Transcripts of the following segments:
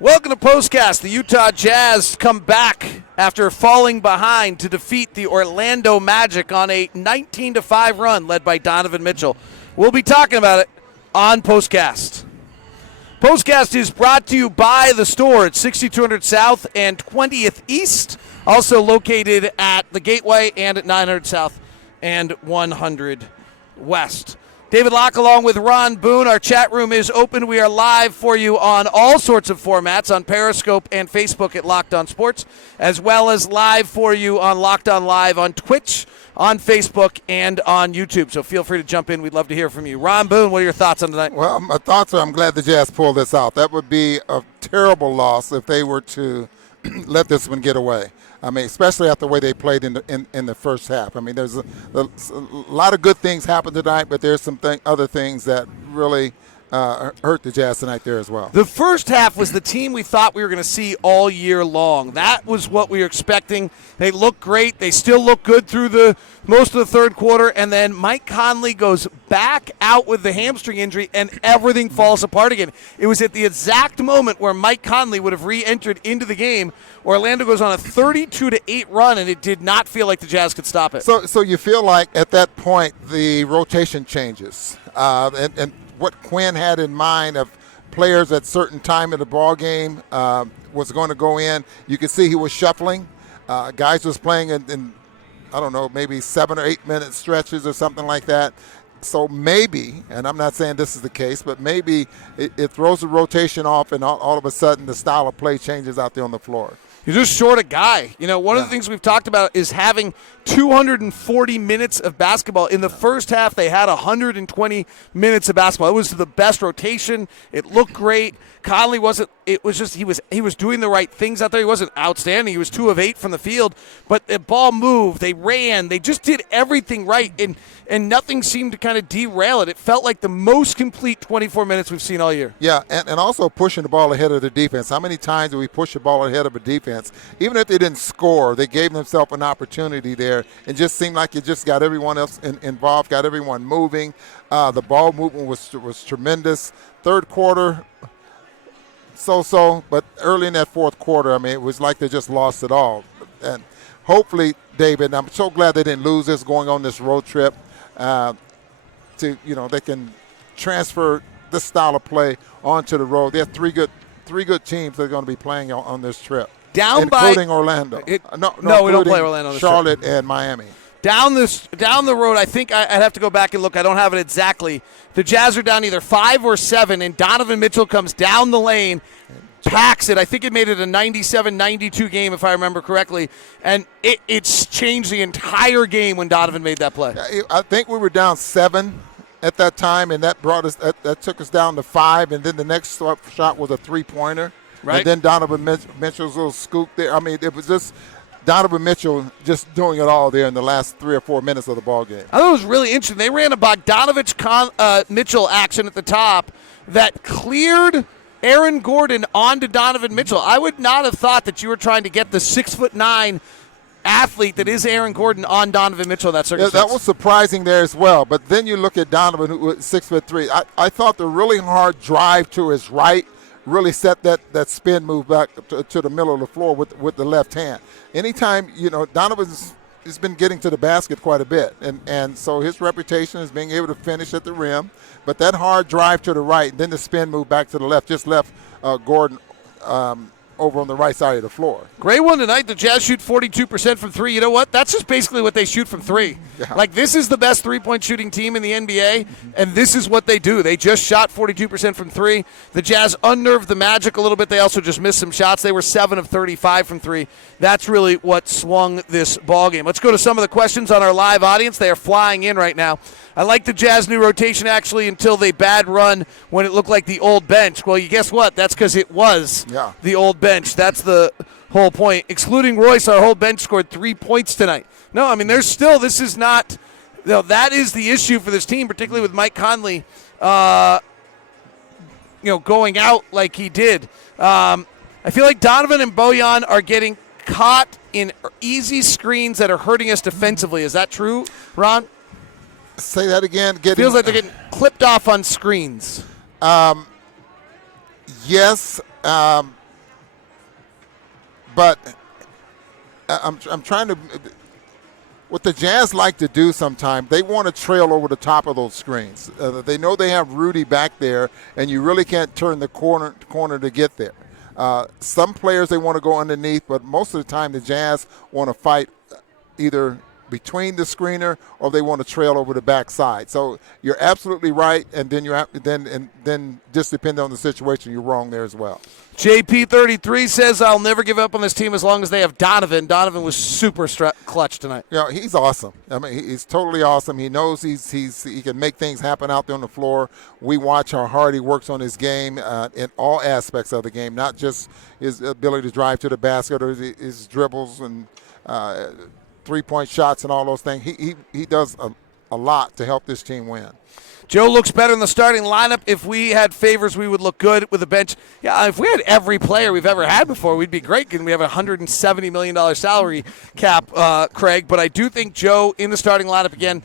Welcome to POSTCAST. The Utah Jazz come back after falling behind to defeat the Orlando Magic on a 19-5 run led by Donovan Mitchell. We'll be talking about it on POSTCAST. POSTCAST is brought to you by the store at 6200 South and 20th East, also located at the Gateway and at 900 South and 100 West. David Locke along with Ron Boone. Our chat room is open. We are live for you on all sorts of formats on Periscope and Facebook at Locked On Sports, as well as live for you on Locked On Live on Twitch, on Facebook, and on YouTube. So feel free to jump in. We'd love to hear from you. Ron Boone, what are your thoughts on tonight? Well, my thoughts are I'm glad the Jazz pulled this out. That would be a terrible loss if they were to let this one get away. I mean, especially after the way they played in the first half. I mean, there's a lot of good things happened tonight, but there's some other things that really hurt the Jazz tonight there as well. The first half was the team we thought we were going to see all year long. That was what we were expecting. They look great. They still look good through the most of the third quarter, and then Mike Conley goes back out with the hamstring injury, and everything falls apart again. It was at the exact moment where Mike Conley would have re-entered into the game. Orlando goes on a 32-8 run, and it did not feel like the Jazz could stop it. So you feel like at that point the rotation changes, and what Quinn had in mind of players at certain time in the ball game was going to go in. You could see he was shuffling. Guys was playing in I don't know, maybe 7 or 8 minute stretches or something like that. So maybe, and I'm not saying this is the case, but maybe it throws the rotation off, and all of a sudden the style of play changes out there on the floor. You're just short a guy. You know, one of the things we've talked about is having 240 minutes of basketball. In the first half, they had 120 minutes of basketball. It was the best rotation. It looked great. Conley wasn't. It was just he was doing the right things out there. He wasn't outstanding. He was 2 of 8 from the field, but the ball moved. They ran. They just did everything right, and nothing seemed to kind of derail it. It felt like the most complete 24 minutes we've seen all year. Yeah, and also pushing the ball ahead of the defense. How many times do we push the ball ahead of a defense? Even if they didn't score, they gave themselves an opportunity there, and just seemed like it just got everyone else involved, got everyone moving. The ball movement was tremendous. Third quarter, so, but early in that fourth quarter, I mean, it was like they just lost it all. And hopefully, David, I'm so glad they didn't lose this going on this road trip. They can transfer this style of play onto the road. They have three good teams that are going to be playing on this trip, including Orlando. No, we don't play Orlando. Charlotte and Miami. Down the road, I think I'd have to go back and look. I don't have it exactly. The Jazz are down either 5 or 7, and Donovan Mitchell comes down the lane, packs it. I think it made it a 97-92 game, if I remember correctly. And it's changed the entire game when Donovan made that play. I think we were down 7 at that time, and that took us down to 5. And then the next shot was a 3-pointer. Right. And then Donovan Mitchell's little scoop there. I mean, it was just Donovan Mitchell just doing it all there in the last 3 or 4 minutes of the ball game. I thought it was really interesting. They ran a Bogdanovich-Mitchell action at the top that cleared Aaron Gordon onto Donovan Mitchell. I would not have thought that you were trying to get the 6'9" athlete that is Aaron Gordon on Donovan Mitchell in that circumstance. Yeah, that was surprising there as well. But then you look at Donovan, who was 6'3". I thought the really hard drive to his right really set that spin move back to the middle of the floor with the left hand. Anytime, Donovan's has been getting to the basket quite a bit, and so his reputation is being able to finish at the rim. But that hard drive to the right, and then the spin move back to the left, just left Gordon over on the right side of the floor. Great one tonight. The Jazz shoot 42% from 3. You know what? That's just basically what they shoot from 3. Yeah. Like, this is the best three-point shooting team in the NBA, and this is what they do. They just shot 42% from 3. The Jazz unnerved the Magic a little bit. They also just missed some shots. They were 7 of 35 from 3. That's really what swung this ballgame. Let's go to some of the questions on our live audience. They are flying in right now. I like the Jazz new rotation, actually, until they bad run when it looked like the old bench. Well, you guess what? That's because it was the old bench. That's the whole point. Excluding Royce, our whole bench scored 3 points tonight. No, I mean, there's still, this is not, that is the issue for this team, particularly with Mike Conley, going out like he did. I feel like Donovan and Bojan are getting caught in easy screens that are hurting us defensively. Is that true, Ron? Say that again. Feels like they're getting clipped off on screens. Yes. but I'm trying to. What the Jazz like to do sometimes, they want to trail over the top of those screens. They know they have Rudy back there, and you really can't turn the corner to get there. Some players, they want to go underneath, but most of the time the Jazz want to fight either between the screener or they want to trail over the backside. So you're absolutely right, and then just depending on the situation, you're wrong there as well. JP33 says, I'll never give up on this team as long as they have Donovan. Donovan was super clutch tonight. You know, he's awesome. I mean, he's totally awesome. He knows he can make things happen out there on the floor. We watch how hard he works on his game in all aspects of the game, not just his ability to drive to the basket or his dribbles and three-point shots and all those things. He does a lot to help this team win. Joe looks better in the starting lineup. If we had Favors, we would look good with a bench. Yeah, if we had every player we've ever had before, we'd be great because we have a $170 million salary cap, Craig. But I do think Joe in the starting lineup again.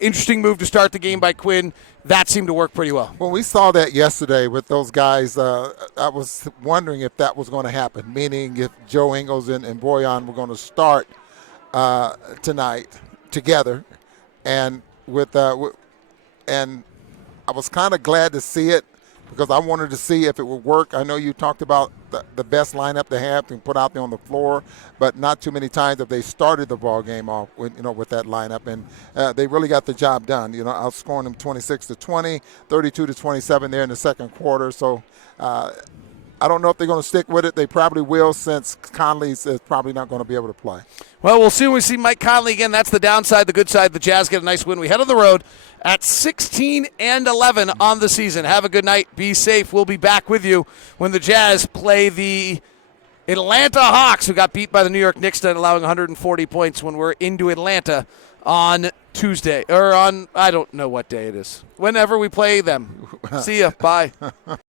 Interesting move to start the game by Quinn. That seemed to work pretty well. Well, we saw that yesterday with those guys. I was wondering if that was going to happen, meaning if Joe Ingles and Bojan were going to start tonight together, and and I was kind of glad to see it because I wanted to see if it would work. I know you talked about the best lineup to have to put out there on the floor, but not too many times have they started the ball game off with that lineup, and they really got the job done. Outscoring them 26-20, 32-27 there in the second quarter. So I don't know if they're going to stick with it. They probably will, since Conley's is probably not going to be able to play. Well, we'll see when we see Mike Conley again. That's the downside. The good side, the Jazz get a nice win. We head on the road at 16-11 on the season. Have a good night. Be safe. We'll be back with you when the Jazz play the Atlanta Hawks, who got beat by the New York Knicks, allowing 140 points when we're into Atlanta on Tuesday. Or on, I don't know what day it is. Whenever we play them. See ya. Bye.